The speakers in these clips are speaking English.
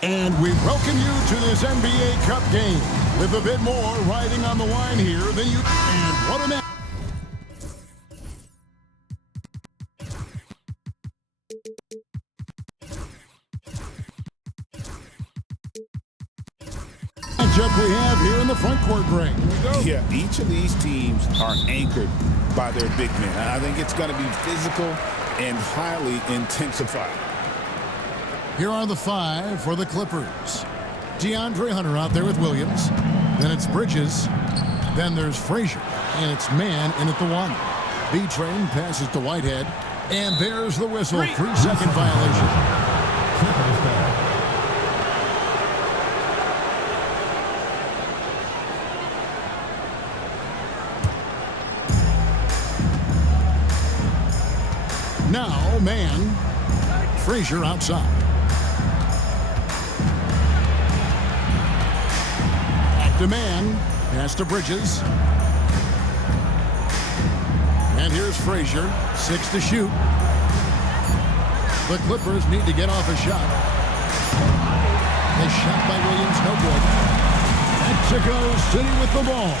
And we welcome you to this NBA Cup game with a bit more riding on the line here than you. And what a match. Matchup we have here in the front court, Greg. Yeah, each of these teams are anchored by their big men. I think it's going to be physical and highly intensified. Here are the five for the Clippers. DeAndre Hunter out there with Williams. Then it's Bridges. Then there's Frazier. And it's Man in at the one. B-Train passes to Whitehead. And there's the whistle. 3-second violation. Now, Man. Frazier outside. Man, pass to Bridges. And here's Frazier, 6 to shoot. The Clippers need to get off a shot. The shot by Williams, no good. Mexico City with the ball.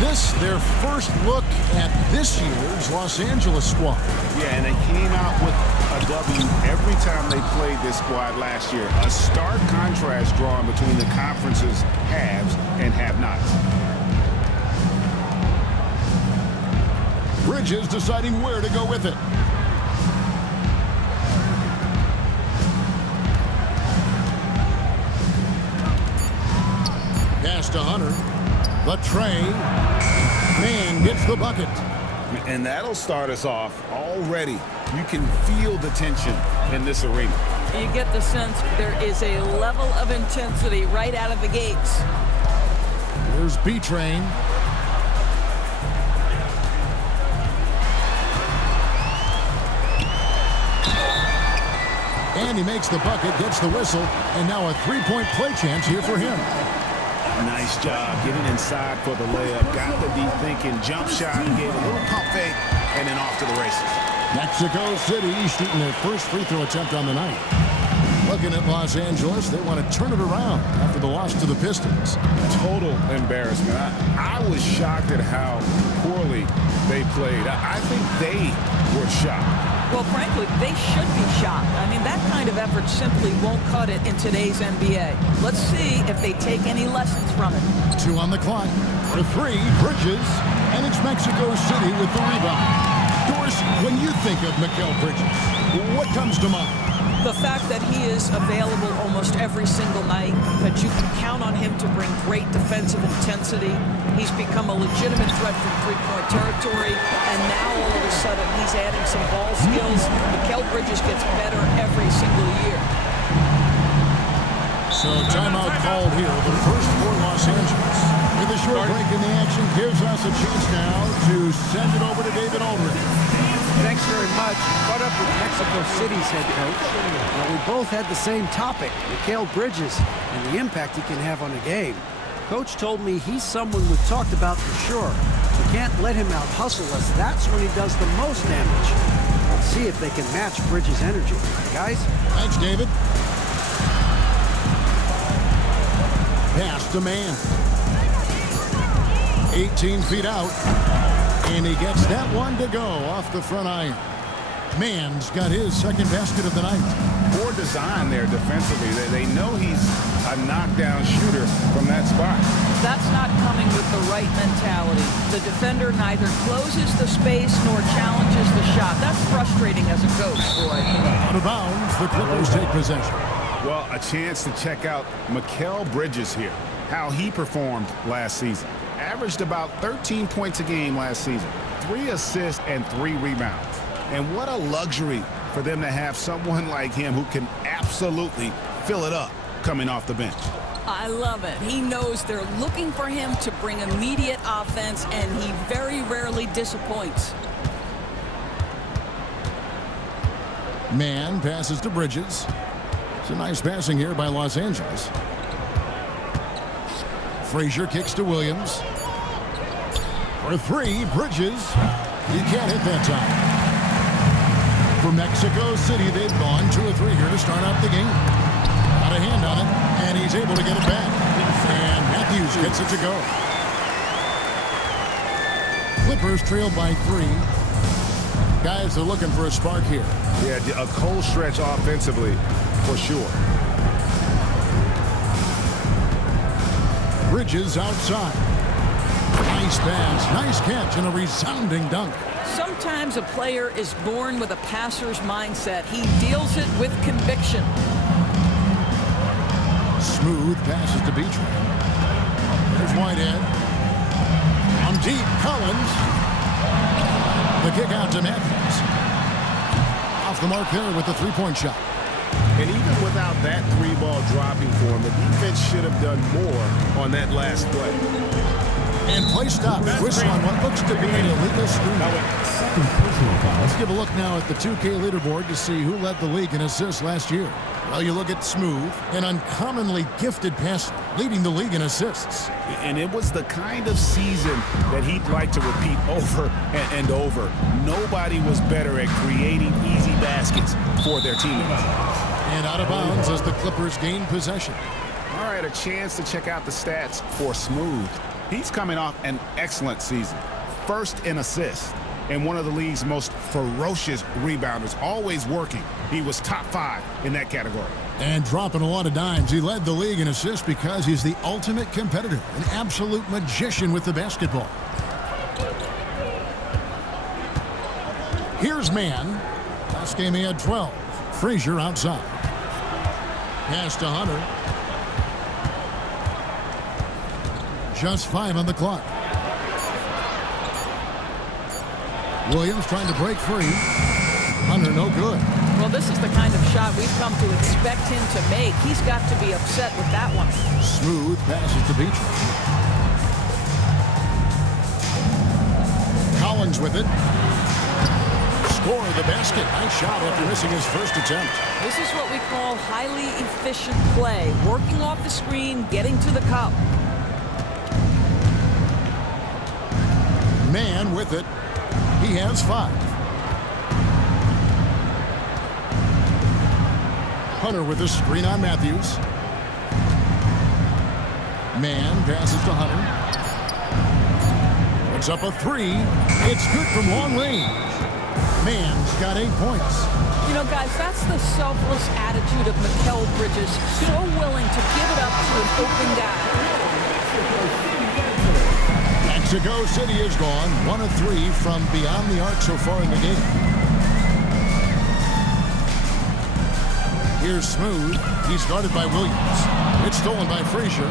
This, their first look at this year's Los Angeles squad. Yeah, and they came out with a W every time they played this squad last year. A stark contrast drawn between the conference's haves and have-nots. Bridges deciding where to go with it. Pass to Hunter. The tray. Man gets the bucket. And that'll start us off already. You can feel the tension in this arena. You get the sense there is a level of intensity right out of the gates. Here's B-Train. And he makes the bucket, gets the whistle, and now a three-point play chance here for him. Nice job getting inside for the layup. Got the deep thinking jump shot, gave a little pump fake, and then off to the races. Mexico City shooting their first free throw attempt on the night. Looking at Los Angeles, they want to turn it around after the loss to the Pistons. Total embarrassment. I was shocked at how poorly they played. I think they were shocked. Well, frankly, they should be shocked. I mean, that kind of effort simply won't cut it in today's NBA. Let's see if they take any lessons from it. 2 on the clock. For 3, Bridges. And it's Mexico City with the rebound. Doris, when you think of Mikal Bridges, what comes to mind? The fact that he is available almost every single night, that you can count on him to bring great defensive intensity. He's become a legitimate threat from three-point territory, and now all of a sudden he's adding some ball skills. Mikal Bridges gets better every single year. So timeout called here, the first for Los Angeles. With a short break in the action, gives us a chance now to send it over to David Aldridge. Thanks very much. Caught up with Mexico City's head coach. Well, we both had the same topic, Mikal Bridges, and the impact he can have on a game. Coach told me he's someone we've talked about for sure. We can't let him out-hustle us. That's when he does the most damage. Let's see if they can match Bridges' energy. Guys? Thanks, David. Pass to Man. 18 feet out. And he gets that one to go off the front iron. Man's got his second basket of the night. Poor design there defensively. They know he's a knockdown shooter from that spot. That's not coming with the right mentality. The defender neither closes the space nor challenges the shot. That's frustrating as a coach, boy. Out of bounds, the Clippers take possession. Well, a chance to check out Mikal Bridges here. How he performed last season. Averaged about 13 points a game last season. 3 assists and 3 rebounds. And what a luxury for them to have someone like him who can absolutely fill it up coming off the bench. I love it. He knows they're looking for him to bring immediate offense, and he very rarely disappoints. Man passes to Bridges. It's a nice passing here by Los Angeles. Frazier kicks to Williams. For 3, Bridges. He can't hit that time. For Mexico City, they've gone 2 of 3 here to start out the game. Out a hand on it, and he's able to get it back. And Matthews gets it to go. Clippers trail by 3. Guys are looking for a spark here. Yeah, a cold stretch offensively, for sure. Bridges outside. Nice pass, nice catch, and a resounding dunk. Sometimes a player is born with a passer's mindset. He deals it with conviction. Smooth passes to Beachman. There's Whitehead. On deep, Collins. The kick out to Matthews. Off the mark there with the three-point shot. And even without that 3-ball dropping for him, the defense should have done more on that last play. And play stopped. Whistle on what looks to be an illegal screen. Let's give a look now at the 2K leaderboard to see who led the league in assists last year. Well, you look at Smooth, an uncommonly gifted passer, leading the league in assists. And it was the kind of season that he'd like to repeat over and over. Nobody was better at creating easy baskets for their teammates. And out of bounds as the Clippers gain possession. All right, a chance to check out the stats for Smooth. He's coming off an excellent season. First in assists and one of the league's most ferocious rebounders, always working. He was top 5 in that category. And dropping a lot of dimes. He led the league in assists because he's the ultimate competitor, an absolute magician with the basketball. Here's Mann. Last game he had 12. Frazier outside. Pass to Hunter. Just 5 on the clock. Williams trying to break free. Hunter, no good. Well, this is the kind of shot we've come to expect him to make. He's got to be upset with that one. Smooth passes to Beachman. Collins with it. Score the basket. Nice shot after missing his first attempt. This is what we call highly efficient play. Working off the screen, getting to the cup. Mann with it. He has 5. Hunter with a screen on Matthews. Mann passes to Hunter. Puts up a 3. It's good from long range. Mann's got 8 points. You know, guys, that's the selfless attitude of Mikal Bridges. So willing to give it up to an open guy. Mexico City is gone. 1 of 3 from beyond the arc so far in the game. Here's Smooth. He's guarded by Williams. It's stolen by Frazier.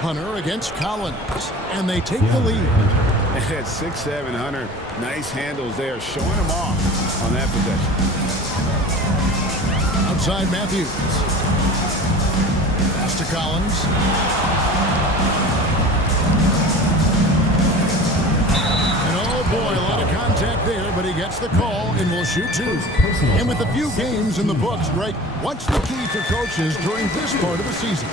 Hunter against Collins. And they take the lead. At 6'7", Hunter, nice handles there, showing him off on that possession. Outside Matthews. Pass to Collins. And oh boy, a lot of contact there, but he gets the call and will shoot 2. And with a few games in the books, Greg, what's the key for coaches during this part of the season?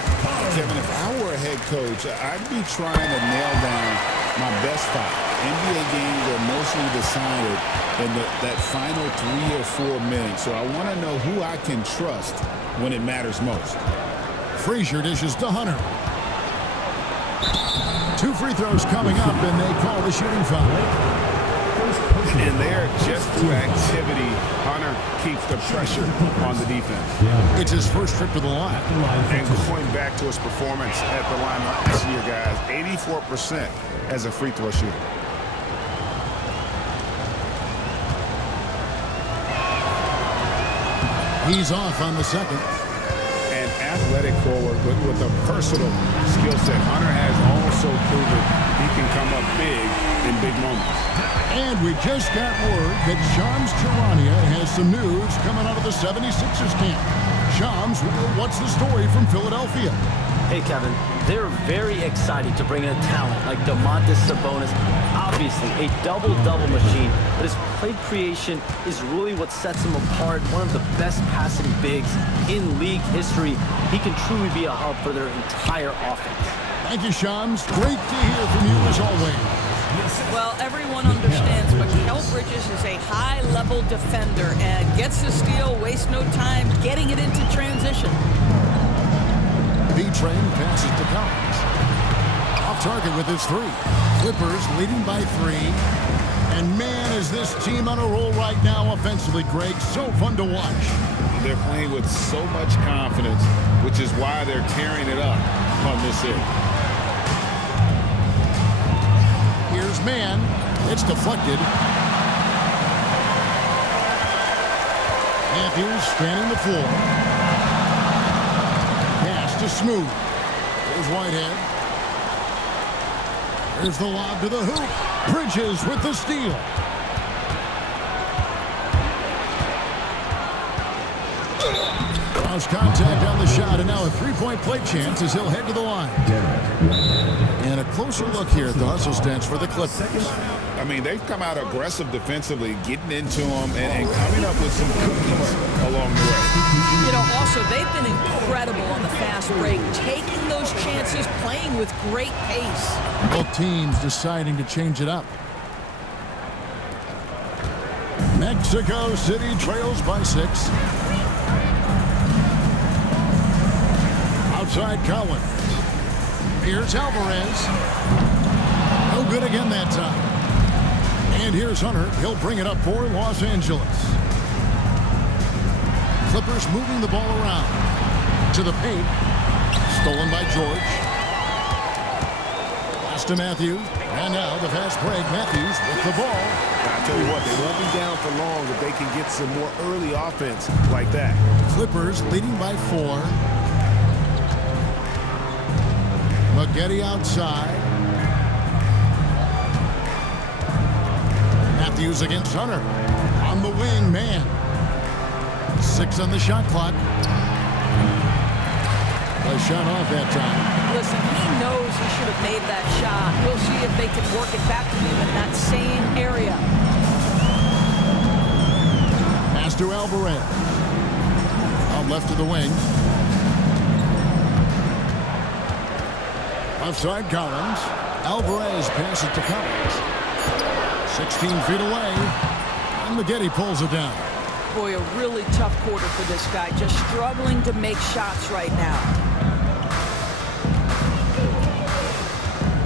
Kevin, if I were a head coach, I'd be trying to nail down my best 5. NBA games are mostly decided in that final 3 or 4 minutes, so I want to know who I can trust when it matters most. Frazier dishes to Hunter. 2 free throws coming up, and they call the shooting foul. And there, just through activity, Hunter keeps the pressure on the defense. It's his first trip to the line. And going back to his performance at the line last year, guys, 84% as a free throw shooter. He's off on the second. An athletic forward, but with a versatile skill set. Hunter has also proven he can come up big in big moments. And we just got word that Shams Charania has some news coming out of the 76ers camp. Shams, what's the story from Philadelphia? Hey, Kevin, they're very excited to bring in a talent like Domantas Sabonis. Obviously, a double-double machine, but his play creation is really what sets him apart. One of the best passing bigs in league history. He can truly be a hub for their entire offense. Thank you, Shams. Great to hear from you as always. Well, everyone understands Mikal Bridges is a high-level defender and gets the steal, wastes no time getting it into transition. B-Train passes to Collins. Off target with his three. Clippers leading by 3. And man, is this team on a roll right now offensively, Greg. So fun to watch. They're playing with so much confidence, which is why they're tearing it up on this end. Here's man. It's deflected. Matthews spanning the floor. Pass to Smooth. Here's Whitehead. There's the lob to the hoop. Bridges with the steal. Cross contact on the shot, and now a three-point play chance as he'll head to the line. And a closer look here at the hustle stats for the Clippers. I mean, they've come out aggressive defensively, getting into them and coming up with some cookies along the way. You know, also, they've been incredible on the fast break, taking those chances, playing with great pace. Both teams deciding to change it up. Mexico City trails by 6. Outside Collins. Here's Alvarez. No good again that time. And here's Hunter. He'll bring it up for Los Angeles. Clippers moving the ball around. To the paint. Stolen by George. Pass to Matthews. And now the fast break. Matthews with the ball. I tell you what, they won't be down for long if they can get some more early offense like that. Clippers leading by 4. Getty outside. Matthews against Hunter. On the wing, man. 6 on the shot clock. A shot off that time. Listen, he knows he should have made that shot. We'll see if they can work it back to him in that same area. Pass to Alvarez. Out left to the wing. Outside Collins. Alvarez passes to Collins. 16 feet away. And Getty pulls it down. Boy, a really tough quarter for this guy. Just struggling to make shots right now.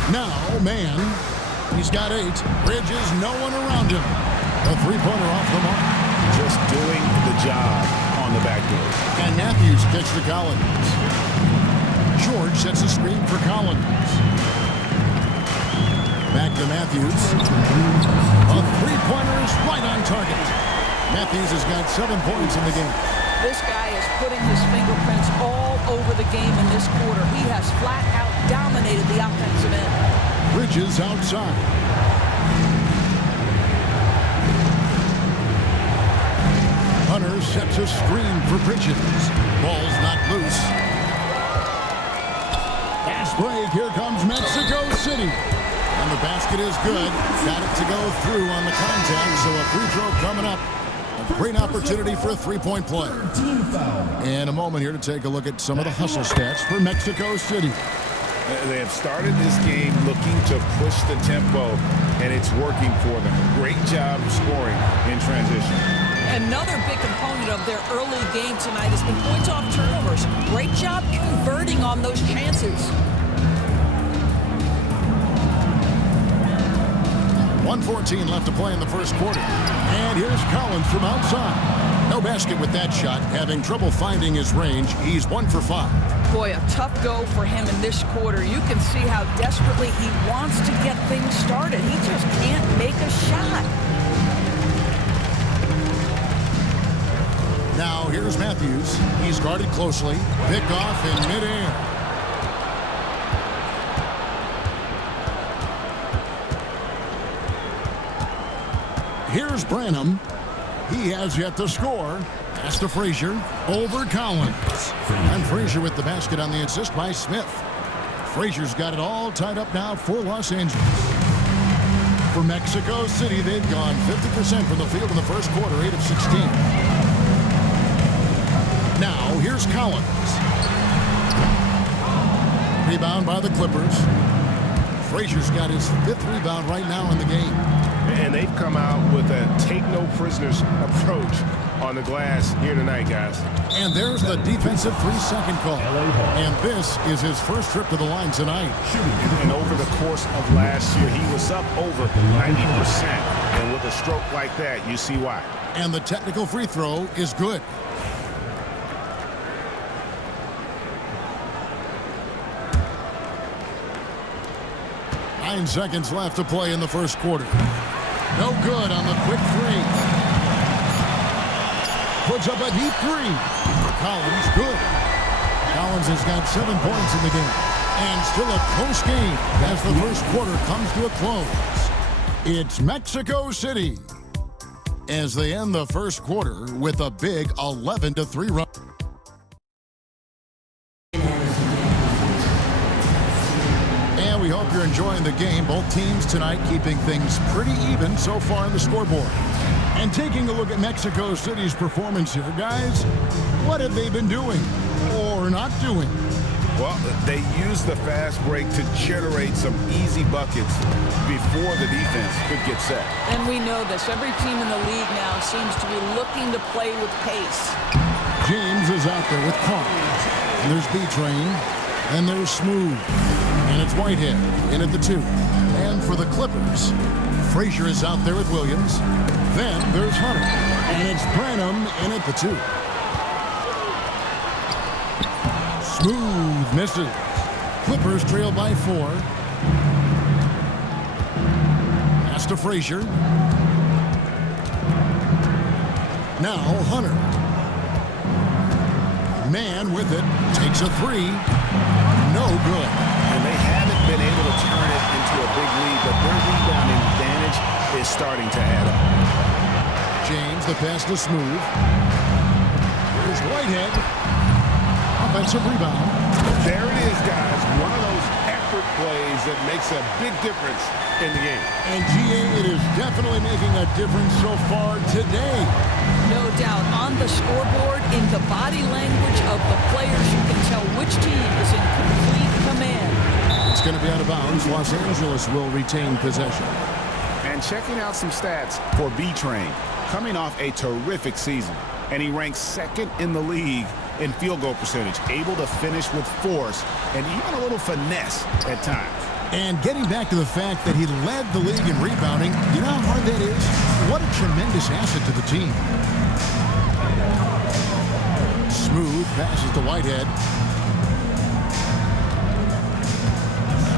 Now, man. He's got 8. Bridges, no one around him. A three-pointer off the mark. Just doing the job on the backdoor. And Matthews kicks to Collins. George sets a screen for Collins. Back to Matthews. A three-pointer is right on target. Matthews has got 7 points in the game. This guy is putting his fingerprints all over the game in this quarter. He has flat out dominated the offensive end. Bridges outside. Hunter sets a screen for Bridges. Ball's not loose. Fast break. Here comes Mexico City. And the basket is good. Got it to go through on the contact, so a free throw coming up. A great opportunity for a three-point play. In a moment here to take a look at some of the hustle stats for Mexico City. They have started this game looking to push the tempo, and it's working for them. Great job scoring in transition. Another big component of their early game tonight has been points off turnovers. Great job converting on those chances. 1:14 left to play in the first quarter. And here's Collins from outside. No basket with that shot. Having trouble finding his range. He's 1 for 5. Boy, a tough go for him in this quarter. You can see how desperately he wants to get things started. He just can't make a shot. Now here's Matthews. He's guarded closely. Pick off in midair. Here's Branham. He has yet to score. Pass to Frazier. Over Collins. And Frazier with the basket on the assist by Smith. Frazier's got it all tied up now for Los Angeles. For Mexico City, they've gone 50% from the field in the first quarter, 8 of 16. Now, here's Collins. Rebound by the Clippers. Frazier's got his 5th rebound right now in the game. And they've come out with a take no prisoner's approach on the glass here tonight, guys. And there's the defensive 3-second call. And this is his first trip to the line tonight. And over the course of last year, he was up over 90%. And with a stroke like that, you see why. And the technical free throw is good. Nine seconds left to play in the first quarter. No good on the quick three. Puts up a deep three. Collins, good. Collins has got 7 points in the game. And still a close game as the first quarter comes to a close. It's Mexico City as they end the first quarter with a big 11-3 run. And we hope you're enjoying the game. Both teams tonight keeping things pretty even so far on the scoreboard. And taking a look at Mexico City's performance here, guys, what have they been doing or not doing? Well, they used the fast break to generate some easy buckets before the defense could get set. And we know this. Every team in the league now seems to be looking to play with pace. James is out there with Collins. And there's B-Train. And there's Smooth. And it's Whitehead in at the 2. And for the Clippers, Frazier is out there with Williams. Then there's Hunter. And it's Branham in at the 2. Smooth misses. Clippers trail by 4. Pass to Frazier. Now Hunter. Man with it. Takes a 3. No good. And they haven't been able to turn it into a big lead, but their rebounding advantage is starting to add up. James, the pass to Smooth. Here's Whitehead. Offensive rebound. There it is, guys. One of those effort plays that makes a big difference in the game. And GA, it is definitely making a difference so far today. No doubt. On the scoreboard, in the body language of the players, you can tell which team is in complete command. It's going to be out of bounds. Los Angeles will retain possession. And checking out some stats for B-Train, coming off a terrific season. And he ranks 2nd in the league in field goal percentage, able to finish with force and even a little finesse at times. And getting back to the fact that he led the league in rebounding, you know how hard that is? What a tremendous asset to the team. Smooth passes to Whitehead.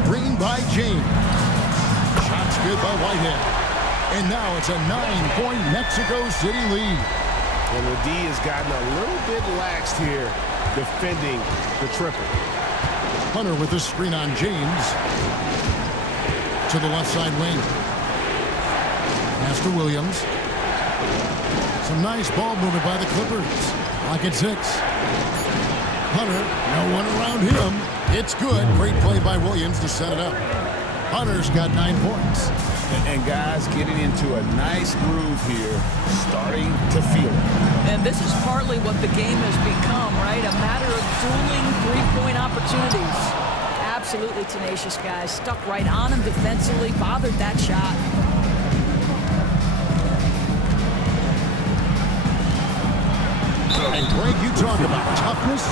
Screen by James. Shots good by Whitehead. And now it's a 9-point Mexico City lead. And the D has gotten a little bit laxed here defending the triple. Hunter with the screen on James. To the left side wing. Pass to Williams. Some nice ball movement by the Clippers. Lock at 6. Hunter, no one around him. It's good. Great play by Williams to set it up. Hunter's got 9 points. And guys getting into a nice groove here, starting to feel it. And this is partly what the game has become, right? A matter of dueling three-point opportunities. Absolutely tenacious, guys. Stuck right on him defensively, bothered that shot. And Greg, you talk about toughness,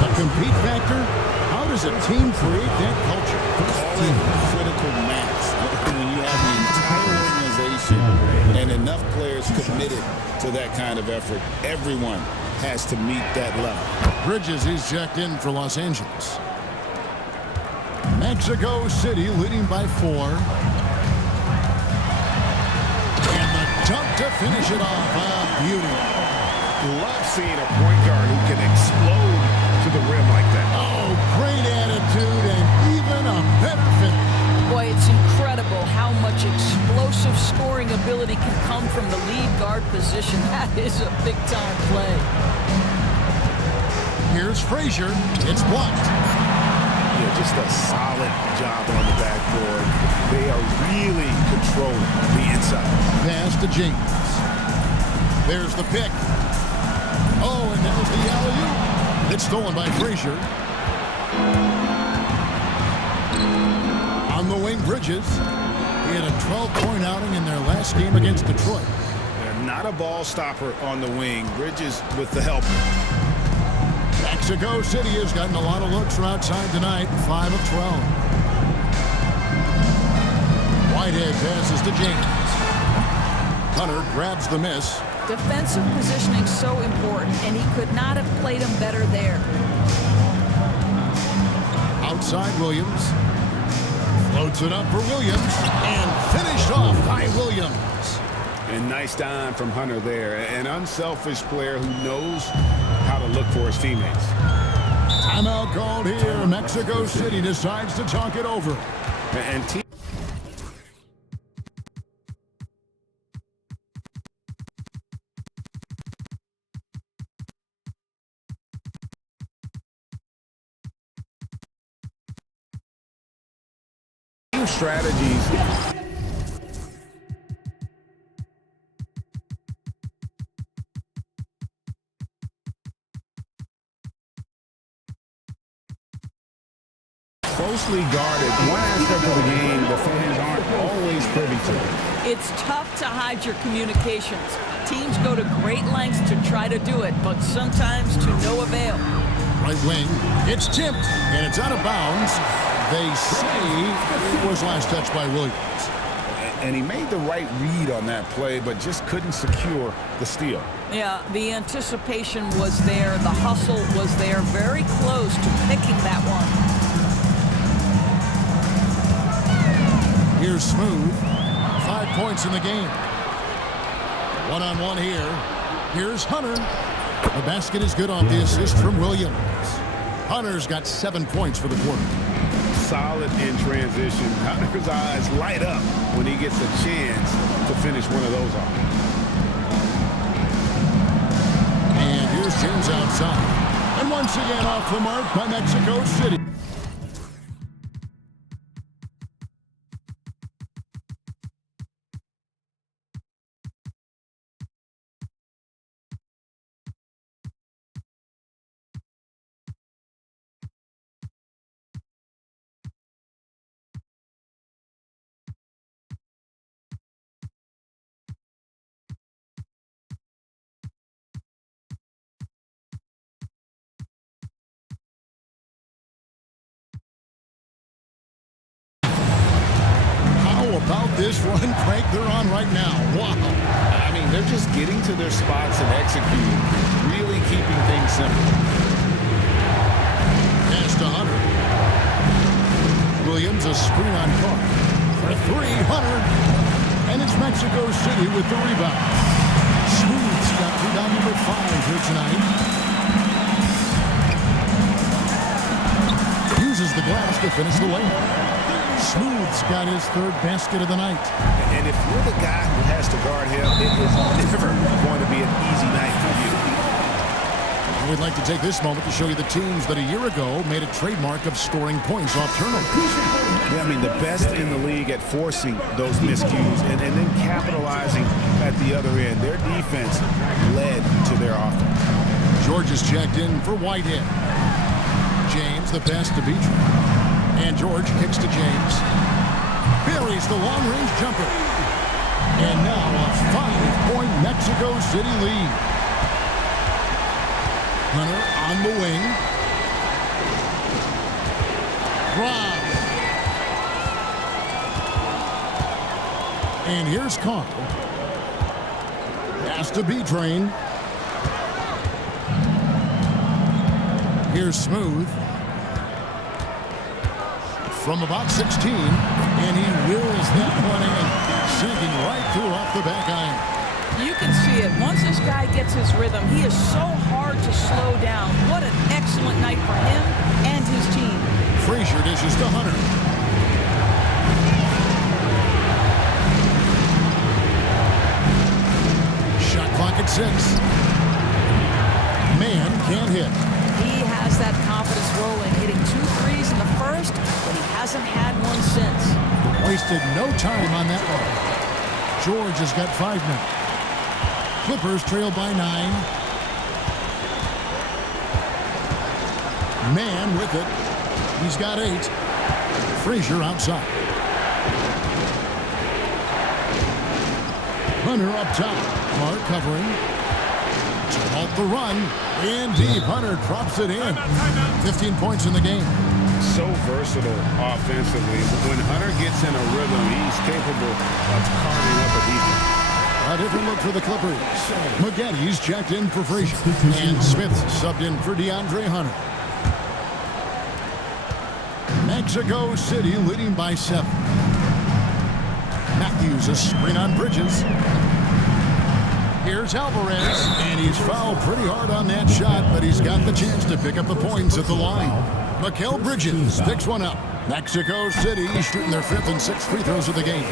the compete factor. How does a team create that culture? Call it critical mass. When you have the entire organization and enough players committed to that kind of effort, everyone has to meet that level. Bridges is checked in for Los Angeles. Mexico City leading by 4. And the dunk to finish it off. Beauty. Love seeing a point guard who can explode to the rim like that. Oh, great attitude and even a better finish. Boy, it's incredible how much explosive scoring ability can come from the lead guard position. That is a big-time play. Here's Frazier. It's blocked. Yeah, just a solid job on the backboard. They are really controlling the inside. Pass to James. There's the pick. Oh, and there's the alley-oop. It's stolen by Frazier. On the wing, Bridges. He had a 12-point outing in their last game against Detroit. And not a ball stopper on the wing. Bridges with the help. Mexico City has gotten a lot of looks from outside tonight. 5 of 12. Whitehead passes to James. Hunter grabs the miss. Defensive positioning so important, and he could not have played him better there. Outside Williams. Floats it up for Williams. And finished off by Williams. And nice dime from Hunter there. An unselfish player who knows how to look for his teammates. Timeout called here. Mexico City decides to talk it over. And team strategies. Closely guarded. One aspect of the game the fans aren't always privy to. It's tough to hide your communications. Teams go to great lengths to try to do it, but sometimes to no avail. Right wing. It's tipped, and it's out of bounds. They say it was last touched by Williams. And he made the right read on that play, but just couldn't secure the steal. Yeah, the anticipation was there. The hustle was there. Very close to picking that one. Here's Smooth. 5 points in the game. One-on-one here. Here's Hunter. The basket is good off the assist from Williams. Hunter's got 7 points for the quarter. Solid in transition. Hunter's eyes light up when he gets a chance to finish one of those off. And here's James outside. And once again off the mark by Mexico City. About this run break they're on right now. Wow. I mean, they're just getting to their spots and executing, really keeping things simple. Pass to Hunter. Williams, a screen on Clark. For 3, Hunter. And it's Mexico City with the rebound. Smooth's got rebound number 5 here tonight. Uses the glass to finish the layup. Smooth's got his 3rd basket of the night. And if you're the guy who has to guard him, it is never going to be an easy night for you. We'd like to take this moment to show you the teams that a year ago made a trademark of scoring points off turnovers. Yeah, I mean, the best in the league at forcing those miscues and then capitalizing at the other end. Their defense led to their offense. George is checked in for Whitehead. James, the pass to Beecher. And George kicks to James. Buries the long-range jumper. And now a 5-point Mexico City lead. Hunter on the wing. Rob. And here's Carl. Pass to B-Train. Here's Smooth. From about 16, and he wills that one in, sinking right through off the back iron. You can see it. Once this guy gets his rhythm, he is so hard to slow down. What an excellent night for him and his team. Frazier dishes to Hunter. Shot clock at 6. Man can't hit. He has that confidence rolling, hitting 2 threes in the first, but he hasn't had one since. Wasted no time on that one. George has got 5 now. Clippers trail by 9. Man with it. He's got 8. Frazier outside. Hunter up top. Clark covering. To halt the run. In deep. Hunter drops it in. 15 points in the game. So versatile offensively. When Hunter gets in a rhythm, he's capable of carving up a defense. A different look for the Clippers. McGetty's checked in for Frazier. And Smith's subbed in for DeAndre Hunter. Mexico City leading by 7. Matthews a screen on Bridges. Here's Alvarez. And he's fouled pretty hard on that shot, but he's got the chance to pick up the points at the line. Mikal Bridges picks one up. Mexico City shooting their 5th and 6th free throws of the game.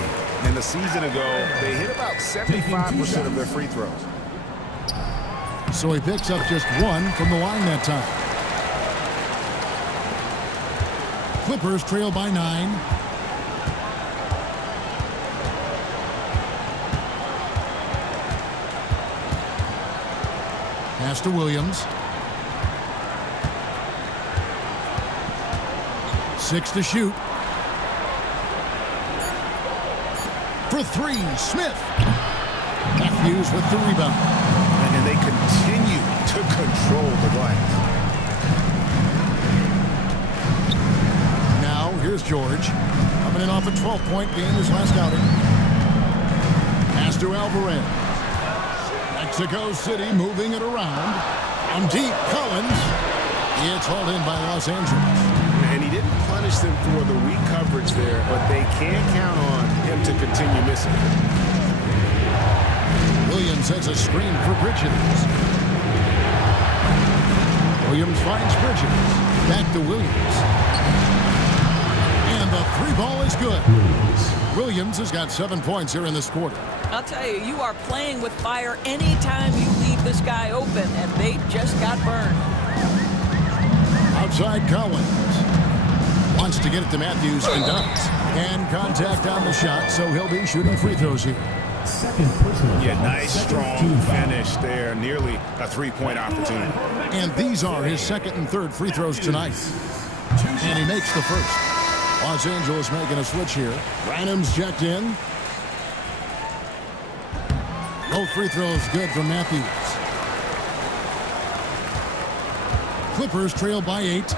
And a season ago, they hit about 75% of their free throws. So he picks up just 1 from the line that time. Clippers trail by 9. Pass to Williams. 6 to shoot. For 3, Smith. Matthews with the rebound. And they continue to control the glass. Now, here's George. Coming in off a 12-point game his last outing. Pass to Alvarez. Mexico City moving it around. On deep, Collins. It's hauled in by Los Angeles. And he didn't punish them for the weak coverage there, but they can't count on him to continue missing. Williams has a screen for Bridges. Williams finds Bridges. Back to Williams. And the 3 ball is good. Williams has got 7 points here in this quarter. I'll tell you, you are playing with fire anytime you leave this guy open, and they just got burned. Outside Collins. Wants to get it to Matthews and does. And contact on the shot, so he'll be shooting free throws here. Yeah, nice, strong finish there. Nearly a 3-point opportunity. And these are his 2nd and 3rd free throws tonight. And he makes the first. Los Angeles making a switch here. Branham's checked in. Both free throws good from Matthews. Clippers trail by 8.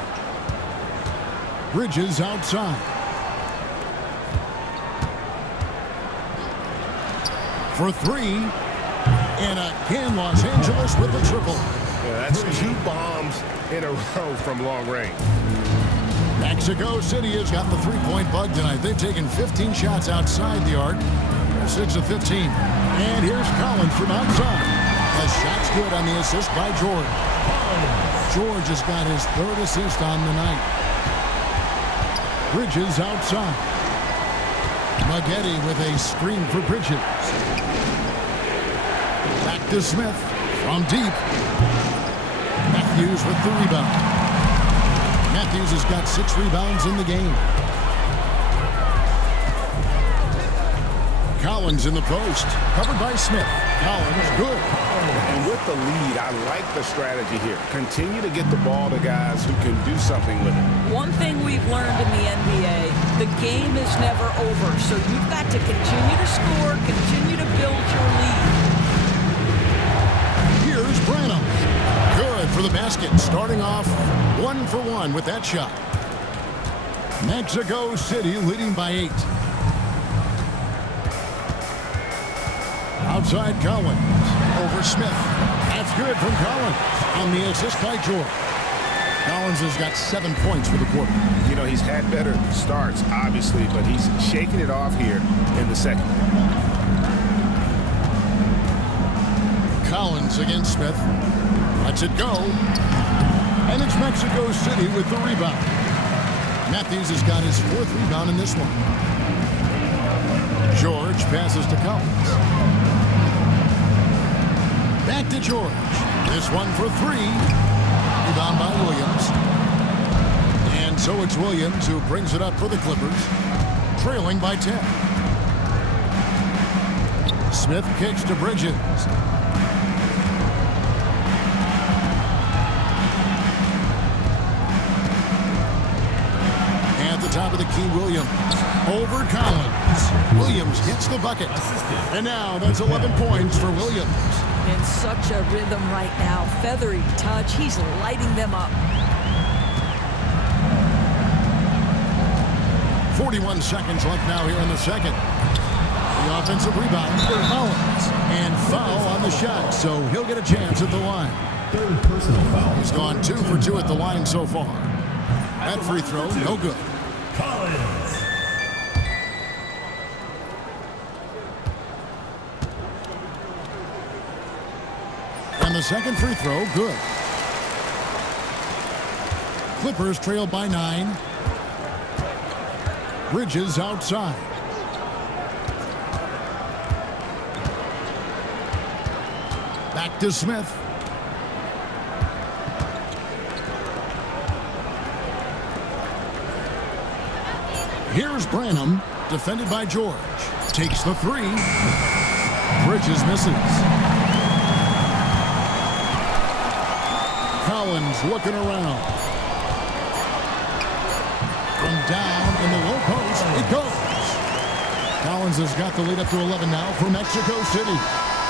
Bridges outside. For 3. And again, Los Angeles with the triple. Yeah, that's 2 bombs in a row from long range. Mexico City has got the 3-point bug tonight. They've taken 15 shots outside the arc. They're 6 of 15. And here's Collins from outside. The shot's good on the assist by George. George has got his 3rd assist on the night. Bridges outside. McGetty with a screen for Bridges. Back to Smith from deep. Matthews with the rebound. Matthews has got 6 rebounds in the game. Collins in the post. Covered by Smith. Collins good. And with the lead, I like the strategy here. Continue to get the ball to guys who can do something with it. One thing we've learned in the NBA, the game is never over. So you've got to continue to score, continue to build your lead. Here's Branham. Good for the basket. Starting off 1 for 1 with that shot. Mexico City leading by 8. Outside Collins. Over Smith. That's good from Collins. On the assist by George. Collins has got 7 points for the quarter. You know, he's had better starts, obviously, but he's shaking it off here in the second. Collins against Smith. Lets it go. And it's Mexico City with the rebound. Matthews has got his 4th rebound in this one. George passes to Collins. Back to George. This one for 3. Rebound by Williams. And so it's Williams who brings it up for the Clippers. Trailing by 10. Smith kicks to Bridges. top of the key, Williams. Over Collins. Williams gets the bucket. And now that's 11 points for Williams. In such a rhythm right now. Feathery touch. He's lighting them up. 41 seconds left now here in the second. The offensive rebound for Collins. And foul on the shot, so he'll get a chance at the line. Third personal foul. He's gone 2 for 2 at the line so far. That free throw, no good. Collins. And the second free throw, good. Clippers trail by 9. Bridges outside. Back to Smith. Here's Branham, defended by George. Takes the 3. Bridges misses. Collins looking around. From down in the low post, it goes. Collins has got the lead up to 11 now for Mexico City.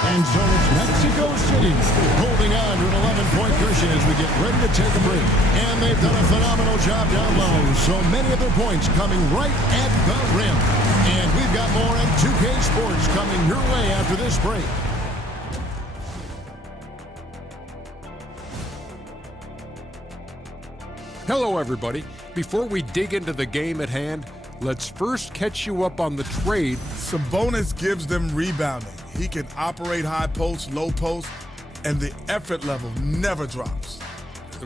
And so it's Mexico City holding on to an 11-point cushion as we get ready to take a break. And they've done a phenomenal job down low. So many of their points coming right at the rim. And we've got more on 2K Sports coming your way after this break. Hello, everybody. Before we dig into the game at hand, let's first catch you up on the trade. Sabonis gives them rebounding. He can operate high post, low post, and the effort level never drops.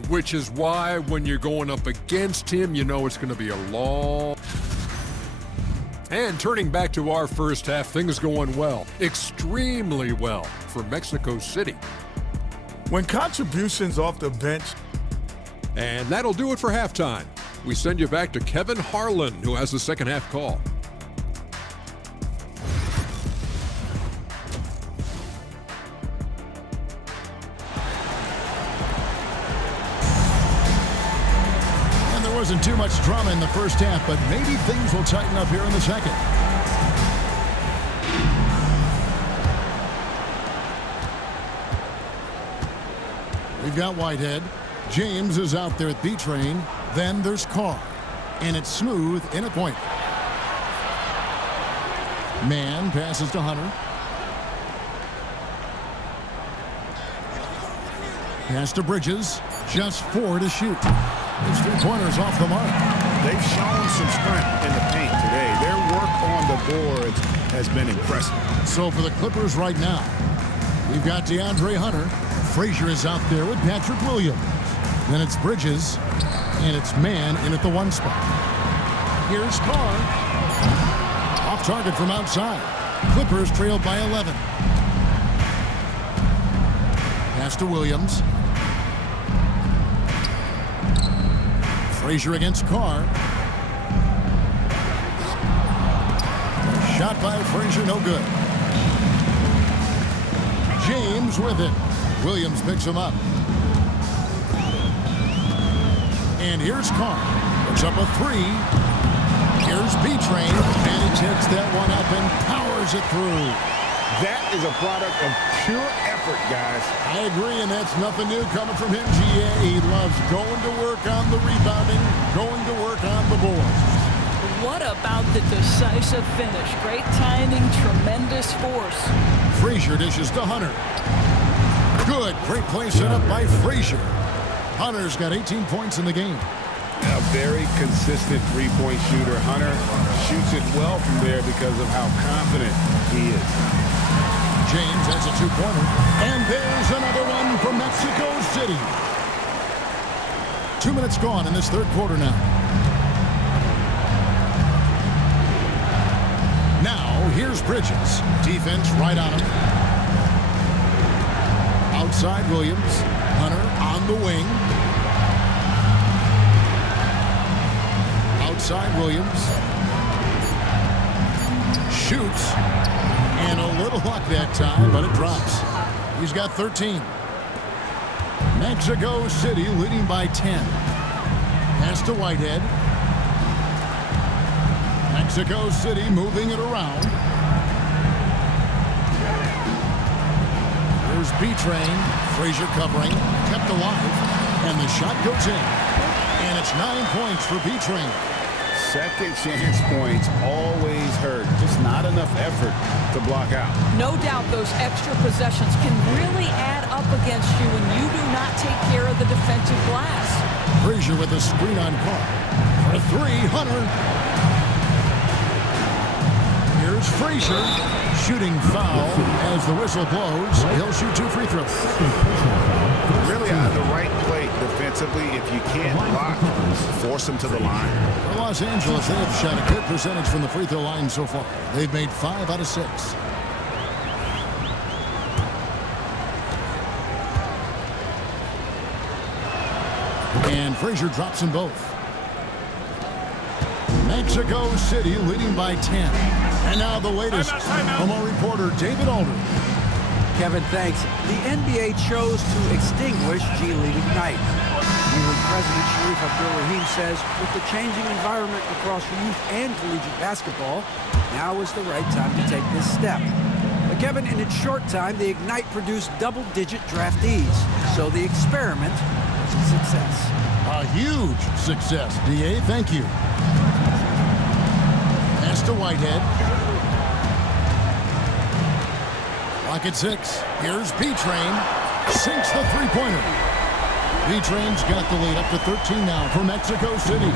Which is why when you're going up against him, you know it's going to be a long... And turning back to our first half, things going well. Extremely well for Mexico City. When contributions off the bench... And that'll do it for halftime. We send you back to Kevin Harlan, who has the second half call. And there wasn't too much drama in the first half, but maybe things will tighten up here in the second. We've got Whitehead. James is out there at B-Train. Then there's Carr. And it's Smooth in a point. Man passes to Hunter. Pass to Bridges. Just 4 to shoot. His 3-pointers off the mark. They've shown some strength in the paint today. Their work on the boards has been impressive. So for the Clippers right now, we've got DeAndre Hunter. Frazier is out there with Patrick Williams. Then it's Bridges, and it's Man in at the 1 spot. Here's Carr. Off target from outside. Clippers trailed by 11. Pass to Williams. Frazier against Carr. Shot by Frazier, no good. James with it. Williams picks him up. And here's Carr. Puts up a 3. Here's B-Train. And he takes that one up and powers it through. That is a product of pure effort, guys. I agree, and that's nothing new coming from him, GA. He loves going to work on the rebounding, going to work on the board. What about the decisive finish? Great timing, tremendous force. Frazier dishes to Hunter. Good. Great play set up by Frazier. Hunter's got 18 points in the game. A very consistent three-point shooter. Hunter shoots it well from there because of how confident he is. James has a 2-pointer. And there's another one from Mexico City. 2 minutes gone in this third quarter now. Now, here's Bridges. Defense right on him. Outside Williams. Hunter on the wing. Outside Williams. Shoots. And a little luck that time, but it drops. He's got 13. Mexico City leading by 10. Pass to Whitehead. Mexico City moving it around. Here's B-Train. Frazier covering. Kept alive. And the shot goes in. And it's 9 points for B-Train. Second chance points always hurt. Just not enough effort to block out. No doubt those extra possessions can really add up against you when you do not take care of the defensive glass. Frazier with a screen on Carr. For three, Hunter. Here's Frazier. Shooting foul as the whistle blows. He'll shoot 2 free throws. Really out of the right play defensively. If you can't block, force them to the line. For Los Angeles, they have shot a good percentage from the free throw line so far. They've made 5 out of 6. And Frazier drops them both. Mexico City leading by 10. And now the latest from our reporter, David Aldridge. Kevin, thanks. The NBA chose to extinguish G League Ignite. G League President Sharif Abdul-Rahim says with the changing environment across youth and collegiate basketball, now is the right time to take this step. But Kevin, in its short time, the Ignite produced double-digit draftees. So the experiment was a success. A huge success, DA. Thank you. Pass to Whitehead. Clock at 6. Here's B-Train. Sinks the three-pointer. B-Train's got the lead up to 13 now for Mexico City.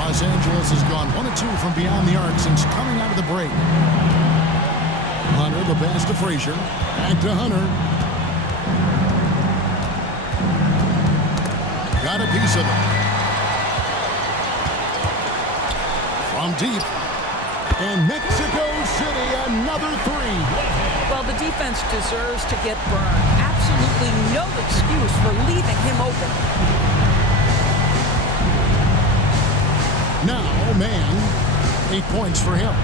Los Angeles has gone 1 of 2 from beyond the arc since coming out of the break. Hunter, the pass to Frazier. Back to Hunter. Got a piece of it. From deep. And Mexico City, another 3. Well, the defense deserves to get burned. Absolutely no excuse for leaving him open. Now, man, 8 points for him.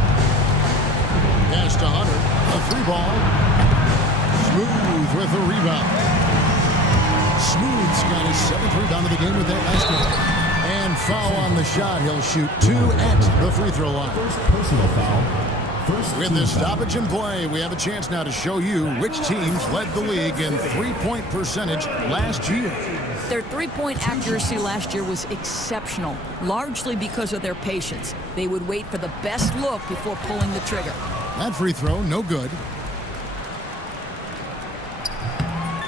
Pass to Hunter. A 3-ball. Smooth with a rebound. Smooth's got his 7th rebound of the game with that last game. And foul on the shot. He'll shoot 2 at the free throw line. First personal foul. With this stoppage in play, we have a chance now to show you which teams led the league in three-point percentage last year. Their three-point accuracy last year was exceptional, largely because of their patience. They would wait for the best look before pulling the trigger. That free throw, no good.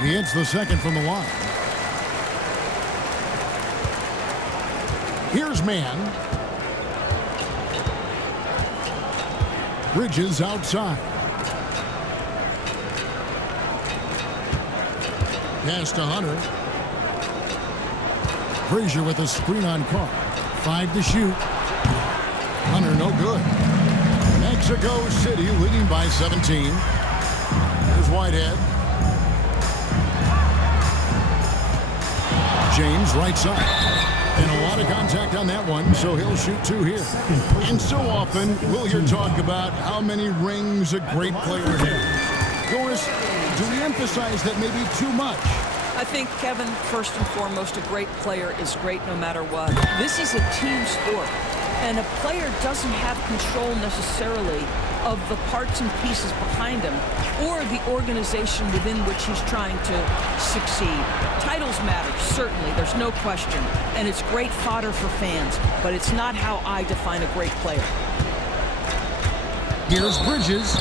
He hits the second from the line. Here's man. Bridges outside. Pass to Hunter. Frazier with a screen on Carr. 5 to shoot. Hunter no good. Mexico City leading by 17. Here's Whitehead. James right side. And a lot of contact on that one, so he'll shoot 2 here. And so often, we'll hear talk about how many rings a great player has. Doris, do we emphasize that maybe too much? I think, Kevin, first and foremost, a great player is great no matter what. This is a team sport, and a player doesn't have control necessarily of the parts and pieces behind him or the organization within which he's trying to succeed. Titles matter, certainly, there's no question, and it's great fodder for fans, but it's not how I define a great player. Here's Bridges,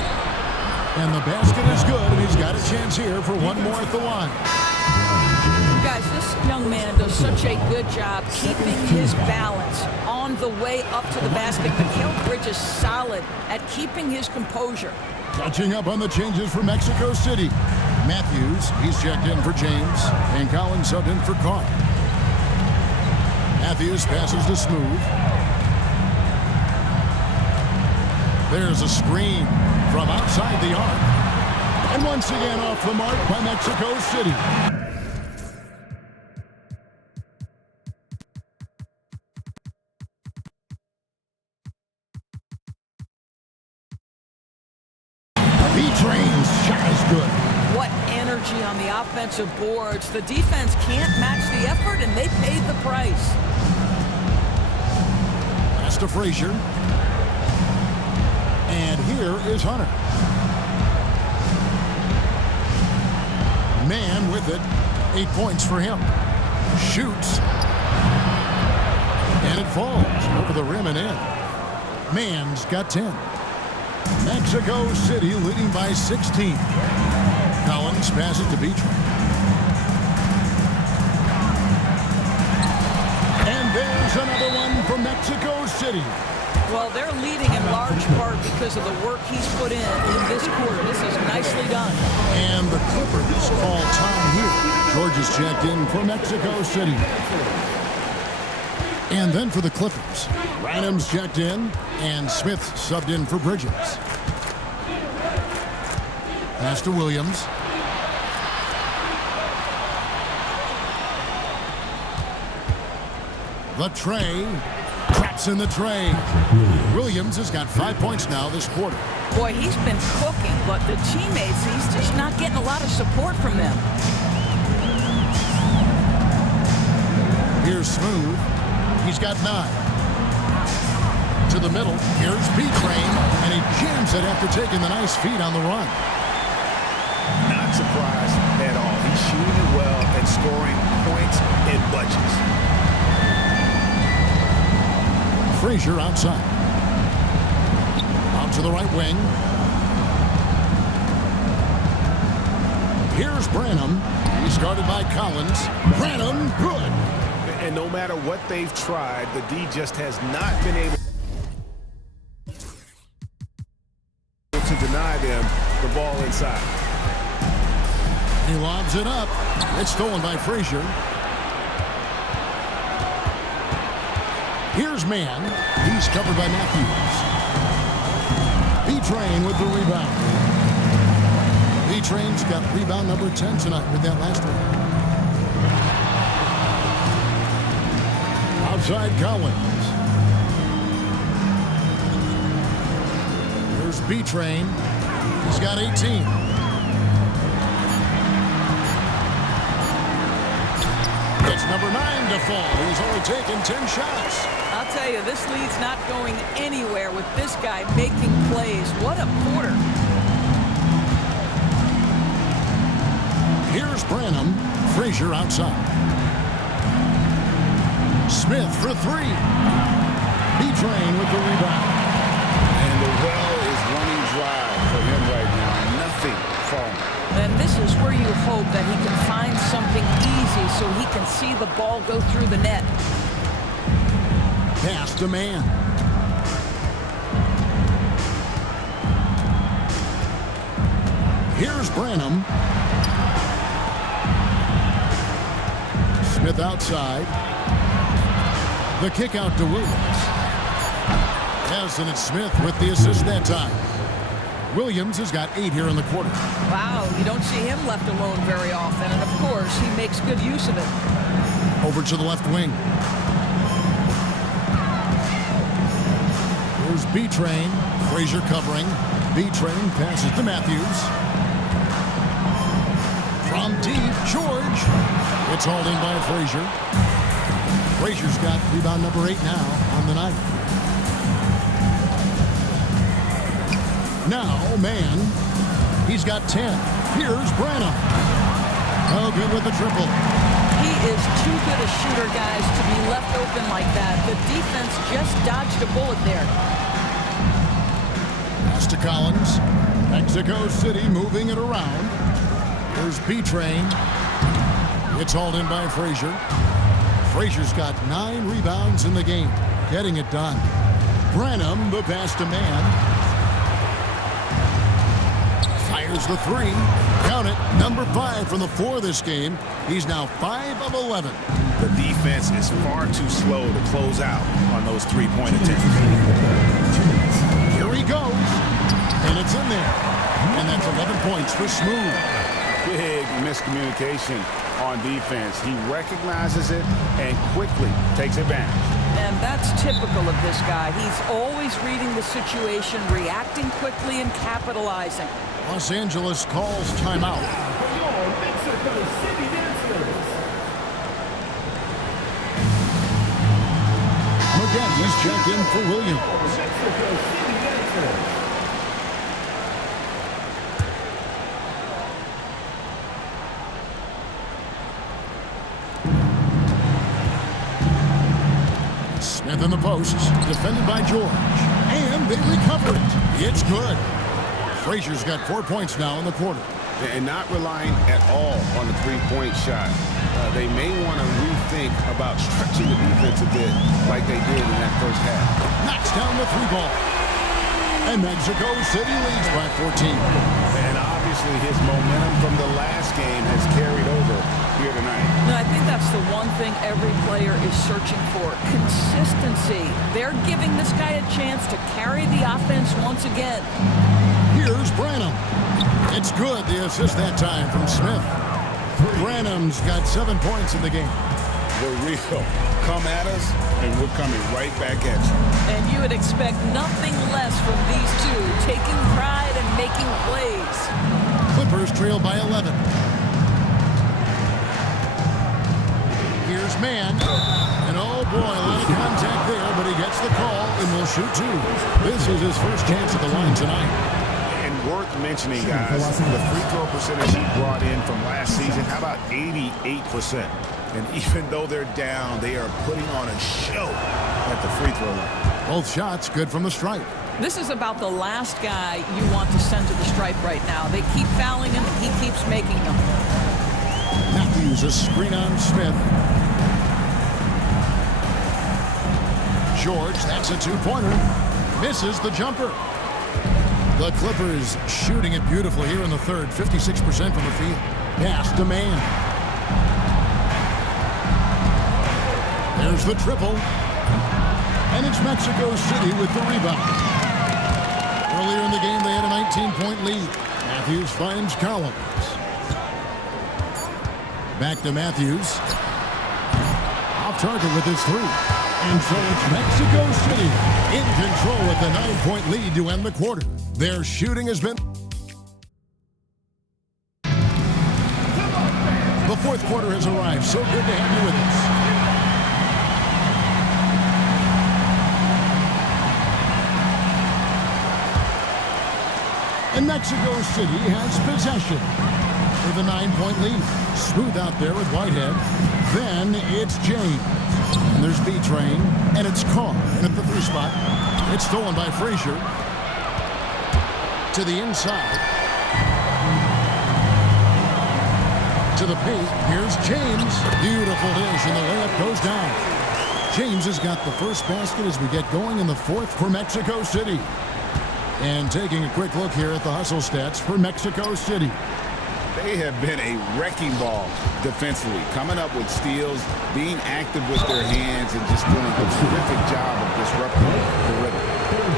and the basket is good, and he's got a chance here for one more at the line. Guys, this young man does such a good job keeping his balance on the way up to the basket. Mikal Bridges solid at keeping his composure. Catching up on the changes for Mexico City. Matthews, he's checked in for James, and Collins subbed in for Carr. Matthews passes to Smooth. There's a screen from outside the arc. And once again off the mark by Mexico City. B-Train's shot is good. What energy on the offensive boards. The defense can't match the effort, and they paid the price. Pass to Frazier. And here is Hunter. Man with it. 8 points for him. Shoots. And it falls over the rim and in. Mann's got 10. Mexico City leading by 16. Collins passes to Beach. And there's another one for Mexico City. Well, they're leading in large part because of the work he's put in this quarter. This is nicely done. And the Clippers call time here. George is checked in for Mexico City. And then for the Clippers, Randham's checked in, and Smith subbed in for Bridges. Pass to Williams. The tray. Traps in the tray. Williams has got 5 points now this quarter. Boy, he's been cooking, but the teammates, he's just not getting a lot of support from them. Here's Smooth. He's got 9. To the middle. Here's B-Train, and he jams it after taking the nice feed on the run. Not surprised at all. He's shooting it well and scoring points in bunches. Frazier outside. Out to the right wing. Here's Branham. He's guarded by Collins. Branham, good. And no matter what they've tried, the D just has not been able to deny them the ball inside. He lobs it up. It's stolen by Frazier. Here's Mann. He's covered by Matthews. B-Train with the rebound. B-Train's got rebound number 10 tonight with that last one. Outside Collins. Here's B-Train. He's got 18. It's number 9 to fall. He's only taken 10 shots. I'll tell you, this lead's not going anywhere with this guy making plays. What a quarter. Here's Branham. Frazier outside. Smith for 3. B-Train with the rebound. And the well is running dry for him right now. Nothing falling. And this is where you hope that he can find something easy so he can see the ball go through the net. Pass to Mann. Here's Branham. Smith outside. The kick out to Williams. Yes, and it's Smith with the assist that time. Williams has got 8 here in the quarter. Wow, you don't see him left alone very often, and of course, he makes good use of it. Over to the left wing. Here's B-Train. Frazier covering. B-Train passes to Matthews. From deep, George. It's hauled in by Frazier. Frazier's got rebound number 8 now on the night. Now, Mann. He's got 10. Here's Branham. Oh, good with the triple. He is too good a shooter, guys, to be left open like that. The defense just dodged a bullet there. Pass to Collins. Mexico City moving it around. Here's B-Train. It's hauled in by Frazier. Frazier's got 9 rebounds in the game. Getting it done. Branham, the pass to Mann. Fires the 3. Count it. Number 5 from the floor this game. He's now 5 of 11. The defense is far too slow to close out on those 3-point attempts. Here he goes. And it's in there. And that's 11 points for Smooth. Big miscommunication on defense. He recognizes it and quickly takes advantage. And that's typical of this guy. He's always reading the situation, reacting quickly, and capitalizing. Los Angeles calls timeout. forget, he's checked in for Williams. Smith in the post, defended by George. And they recover it. It's good. Frazier's got 4 points now in the quarter. And not relying at all on the three-point shot. They may want to rethink about stretching the defense a bit like they did in that first half. Knocks down the three ball. And Mexico City leads by 14. And obviously his momentum from the last game has carried over here tonight. No, I think that's the one thing every player is searching for. Consistency. They're giving this guy a chance to carry the offense once again. Here's Branham. It's good, the assist that time from Smith. Branham's got 7 points in the game. The real come at us, and we're coming right back at you. And you would expect nothing less from these two, taking pride and making plays. Clippers trail by 11. Here's Mann. And oh boy, a lot of contact there, but he gets the call and will shoot two. This is his first chance at the line tonight. Worth mentioning, guys, the free throw percentage he brought in from last season, how about 88%? And even though they're down, they are putting on a show at the free throw line. Both shots good from the stripe. This is about the last guy you want to send to the stripe right now. They keep fouling him, and he keeps making them. Matthews, a screen on Smith. George, that's a two-pointer. Misses the jumper. The Clippers shooting it beautifully here in the third. 56% from the field. Pass to Mann. There's the triple. And it's Mexico City with the rebound. Earlier in the game, they had a 19-point lead. Matthews finds Collins. Back to Matthews. Off target with his three. And so it's Mexico City in control with the 9-point lead to end the quarter. Their shooting has been... The fourth quarter has arrived. So good to have you with us. And Mexico City has possession with a 9-point lead. Smooth out there with Whitehead. Then it's James. And there's B-Train. And it's Carr. And at the three spot, it's stolen by Frazier. To the inside. To the paint. Here's James. Beautiful dish, and the layup goes down. James has got the first basket as we get going in the fourth for Mexico City. And taking a quick look here at the hustle stats for Mexico City. They have been a wrecking ball defensively, coming up with steals, being active with their hands, and just doing a terrific job of disrupting the rhythm.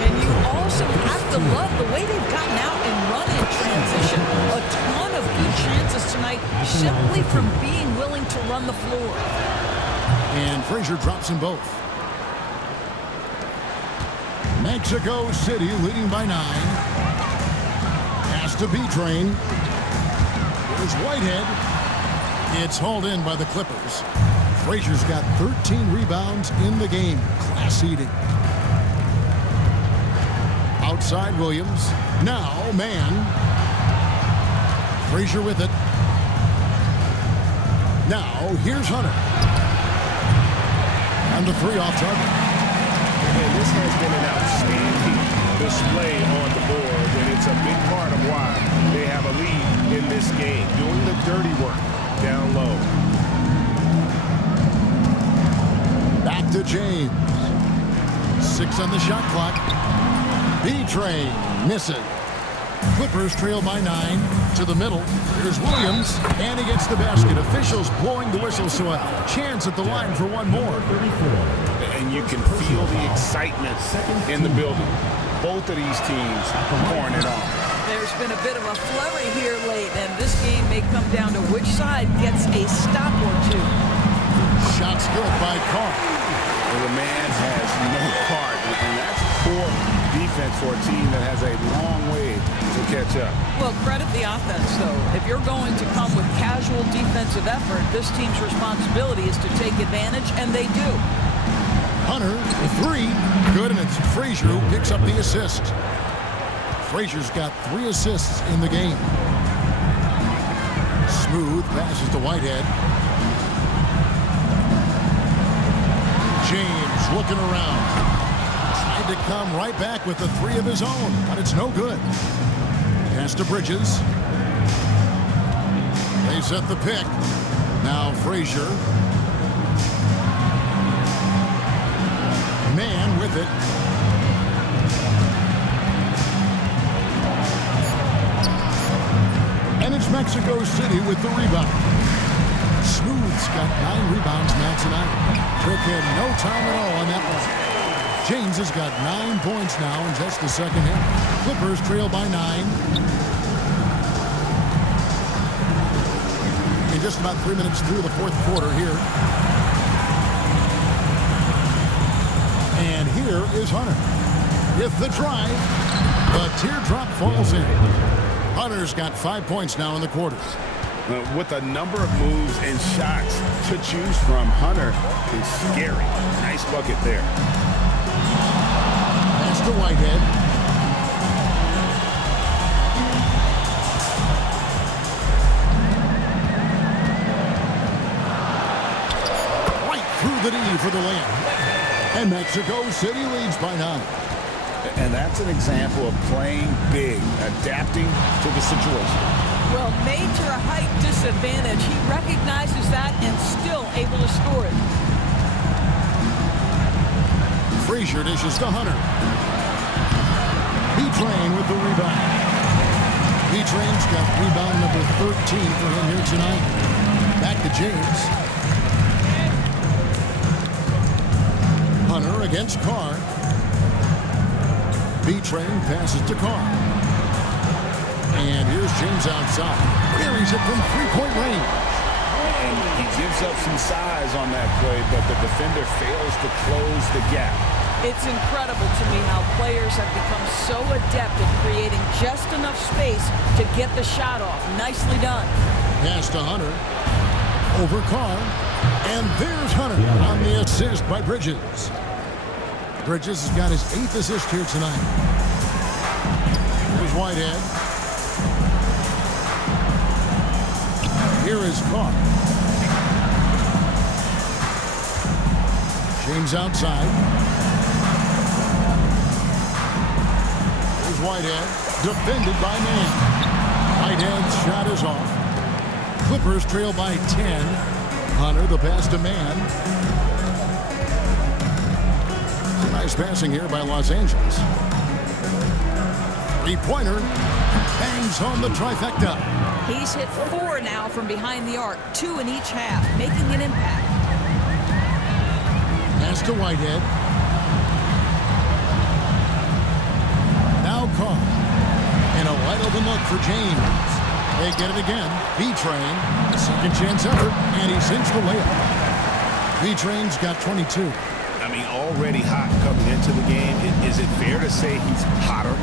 And you also have to love the way they've gotten out and run in transition. A ton of good chances tonight simply from being willing to run the floor. And Frazier drops them both. Mexico City leading by 9. Pass to B-Train. Here's Whitehead. It's hauled in by the Clippers. Frazier's got 13 rebounds in the game. Class eating. Outside Williams. Now Mann. Frazier with it. Now here's Hunter. And the three off target. And this has been an outstanding display on the board, and it's a big part of why they have a lead in this game, doing the dirty work down low. Back to James. 6 on the shot clock. B-Train misses. Clippers trail by 9 to the middle. Here's Williams, and he gets the basket. Officials blowing the whistle, so a chance at the line for one more. And you can feel the excitement in the building. Both of these teams pouring it on. There's been a bit of a flurry here late, and this game may come down to which side gets a stop or two. Shots good by Carr. Well, the man has no heart, and that's poor defense for a team that has a long way to catch up. Well, credit the offense, though. If you're going to come with casual defensive effort, this team's responsibility is to take advantage, and they do. Hunter, the three. Good, and it's Frazier who picks up the assist. Frazier's got 3 assists in the game. Smooth passes to Whitehead. James looking around. Tried to come right back with the 3 of his own, but it's no good. Pass to Bridges. They set the pick. Now Frazier. Man with it. And it's Mexico City with the rebound. Smooth's got 9 rebounds now tonight. Took him no time at all on that one. James has got 9 points now in just the second half. Clippers trail by 9. In just about 3 minutes through the fourth quarter here. And here is Hunter. With the drive, the teardrop falls in. Hunter's got 5 points now in the quarters. With a number of moves and shots to choose from, Hunter is scary. Nice bucket there. Pass to Whitehead. Right through the knee for the layup. And Mexico City leads by 9. And that's an example of playing big, adapting to the situation. Well, major height disadvantage. He recognizes that and still able to score it. Frazier dishes to Hunter. B-Train with the rebound. B-Train's got rebound number 13 for him here tonight. Back to James. Hunter against Carr. B-Train passes to Carr. And here's James outside. Carries it from three-point range. And he gives up some size on that play, but the defender fails to close the gap. It's incredible to me how players have become so adept at creating just enough space to get the shot off. Nicely done. Pass to Hunter. Over Carr. And there's Hunter on the assist by Bridges. Bridges has got his 8th assist here tonight. Here's Whitehead. Here is Carr. James outside. Here's Whitehead. Defended by Man. Whitehead's shot is off. Clippers trail by 10. Hunter, the pass to Man. Nice passing here by Los Angeles. Three-pointer. Bangs home the trifecta. He's hit 4 now from behind the arc, 2 in each half, making an impact. Pass to Whitehead. Now Carr. And a wide open look for James. They get it again. B-Train. Second chance effort. And he cinched the layup. B-Train's got 22. I mean, already hot coming into the game. Is it fair to say he's hotter?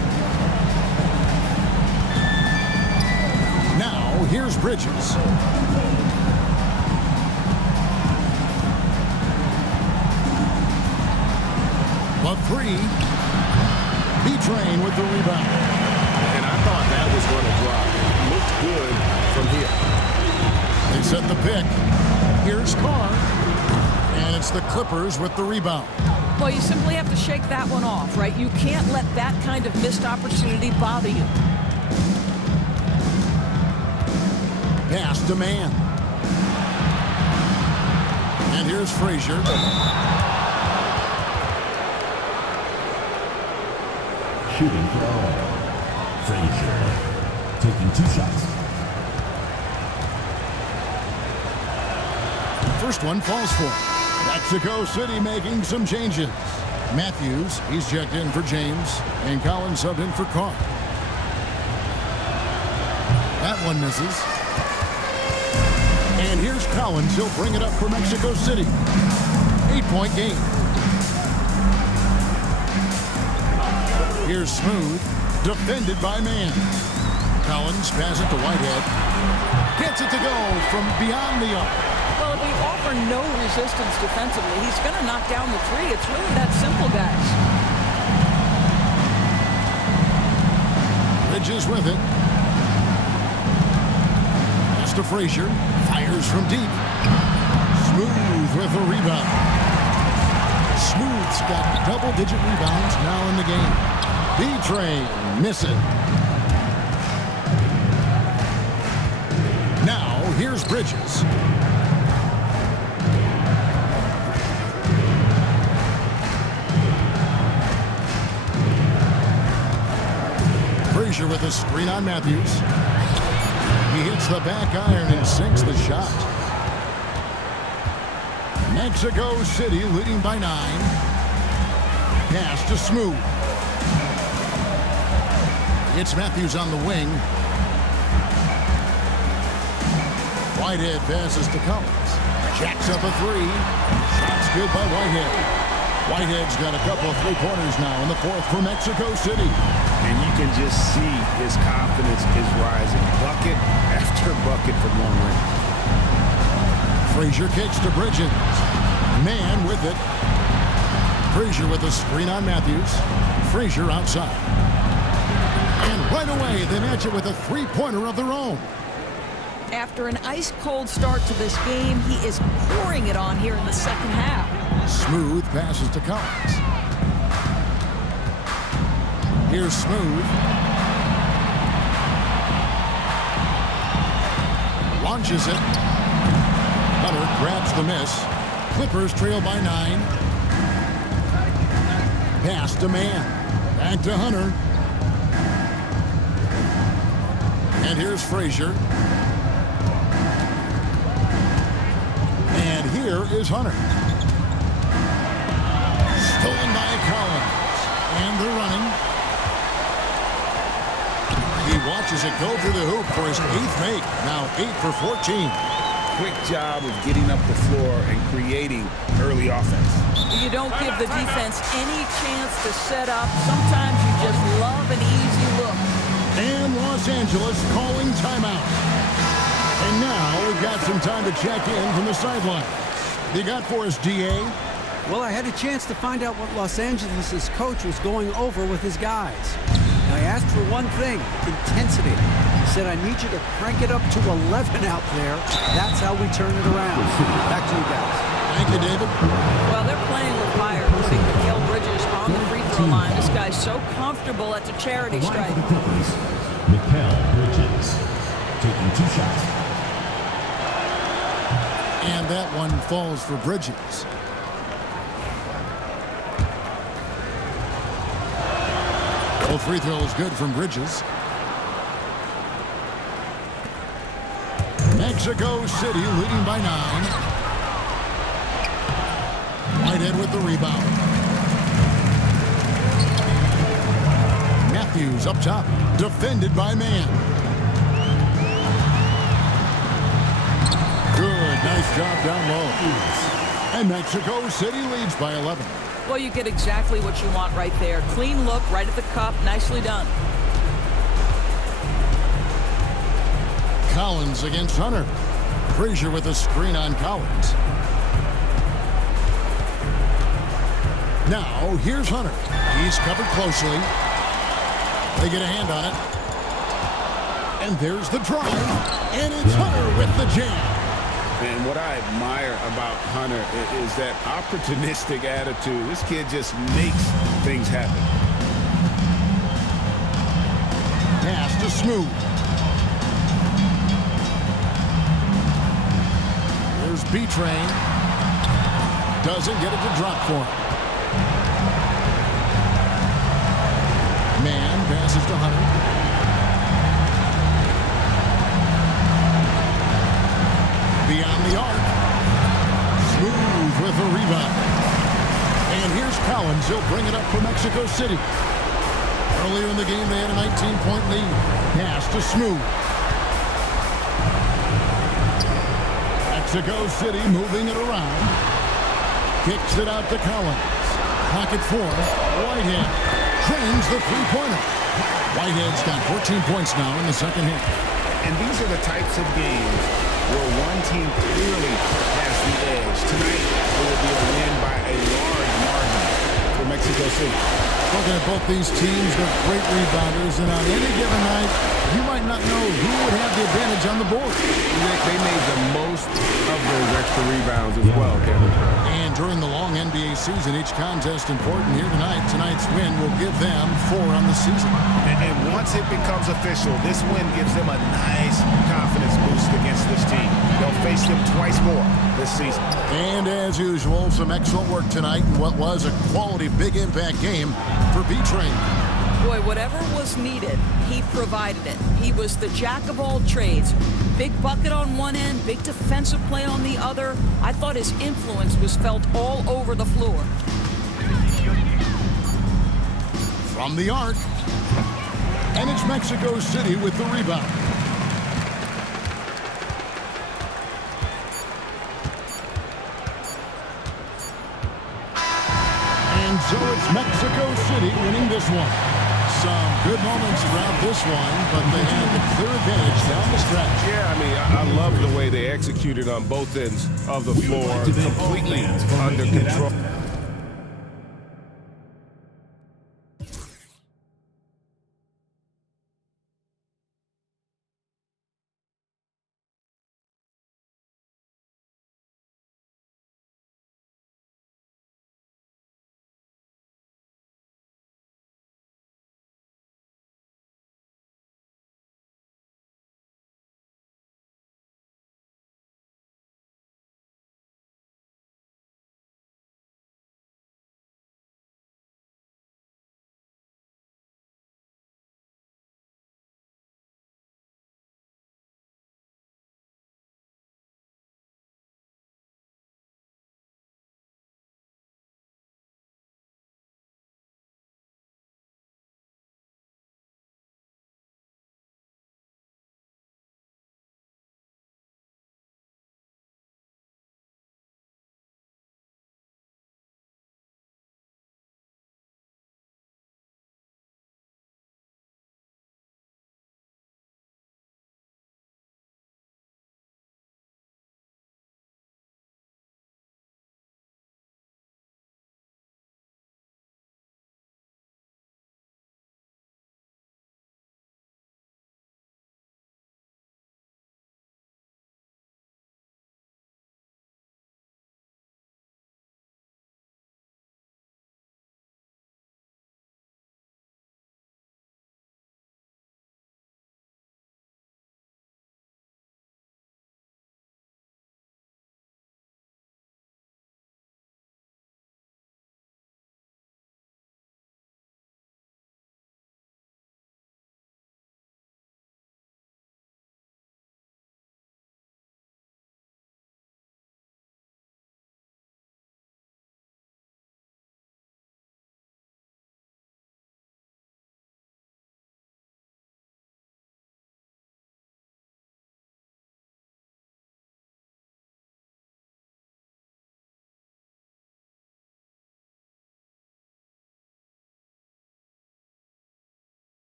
Now, here's Bridges. A 3. B-Train with the rebound. And I thought that was going to drop. Looked good from here. They set the pick. Here's Carr. And it's the Clippers with the rebound. Well, you simply have to shake that one off, right? You can't let that kind of missed opportunity bother you. Pass to Man. And here's Frazier. Shooting for all. Frazier taking 2 shots. First one falls for him. Mexico City making some changes. Matthews, he's checked in for James, and Collins subbed in for Carr. That one misses. And here's Collins. He'll bring it up for Mexico City. 8-point game. Here's Smooth. Defended by Man. Collins passes it to Whitehead. Gets it to go from beyond the arc. Well, if you offer no resistance defensively, he's going to knock down the three. It's really that simple, guys. Bridges with it. Pass to Frazier. Fires from deep. Smooth with the rebound. Smooth's got double-digit rebounds now in the game. B-Train, miss it. Now, here's Bridges. Frazier with a screen on Matthews. He hits the back iron and sinks the shot. Mexico City leading by 9. Pass to Smooth. It's Matthews on the wing. Whitehead passes to Collins. Jacks up a 3. Shot's good by Whitehead. Whitehead's got a couple of three-pointers now in the fourth for Mexico City. And you can just see his confidence is rising. Bucket after bucket from long range. Frazier kicks to Bridges. Man with it. Frazier with a screen on Matthews. Frazier outside. And right away, they match it with a three-pointer of their own. After an ice-cold start to this game, he is pouring it on here in the second half. Smooth passes to Collins. Here's Smooth. Launches it. Hunter grabs the miss. Clippers trail by 9. Pass to Man. Back to Hunter. And here's Frazier. And here is Hunter. Stolen by Collins. And they're running. He watches it go through the hoop for his 8th make. Now 8 for 14. Quick job of getting up the floor and creating early offense. You don't give the defense any chance to set up. Sometimes you just love an easy look. And Los Angeles calling timeout. And now we've got some time to check in from the sideline. You got for us, DA? Well, I had a chance to find out what Los Angeles' coach was going over with his guys. I asked for one thing, intensity. He said, I need you to crank it up to 11 out there. That's how we turn it around. Back to you guys. Thank you, David. Well, they're playing with fire, putting Mikal Bridges on the free throw line. This guy's so comfortable at the charity stripe. Mikal Bridges taking 2 shots. And that one falls for Bridges. Both free throws good from Bridges. Mexico City leading by 9. Whitehead with the rebound. Matthews up top. Defended by Man. Good. Nice job down low. And Mexico City leads by 11. Well, you get exactly what you want right there. Clean look, right at the cup. Nicely done. Collins against Hunter. Frazier with a screen on Collins. Now, here's Hunter. He's covered closely. They get a hand on it. And there's the drive. And it's Hunter with the jam. And what I admire about Hunter is that opportunistic attitude. This kid just makes things happen. Pass to Smooth. There's B-Train. Doesn't get it to drop for him. Man passes to Hunter. Beyond the arc. Smooth with a rebound. And here's Collins. He'll bring it up for Mexico City. Earlier in the game, they had a 19-point lead. Pass to Smooth. Mexico City moving it around. Kicks it out to Collins. Pocket 4. Whitehead trains the three-pointer. Whitehead's got 14 points now in the second half. And these are the types of games where one team clearly has the edge. Tonight, it will be a win by a large margin for Mexico City. Looking at both these teams, they're great rebounders, and on any given night, you might not know who would have the advantage on the board. Rick, they made the most of those extra rebounds as well, Kevin. And during the long NBA season, each contest important here tonight. Tonight's win will give them 4 on the season. And once it becomes official, this win gives them a nice confidence boost against this team. They'll face them twice more this season. And as usual, some excellent work tonight in what was a quality big impact game for B-Train. Boy, whatever was needed, he provided it. He was the jack of all trades. Big bucket on one end, big defensive play on the other. I thought his influence was felt all over the floor. From the arc, and it's Mexico City with the rebound. And so it's Mexico City winning this one. Some good moments throughout this one, but they had the clear advantage down the stretch. Yeah, I mean, I love the way they executed on both ends of the floor, completely under control.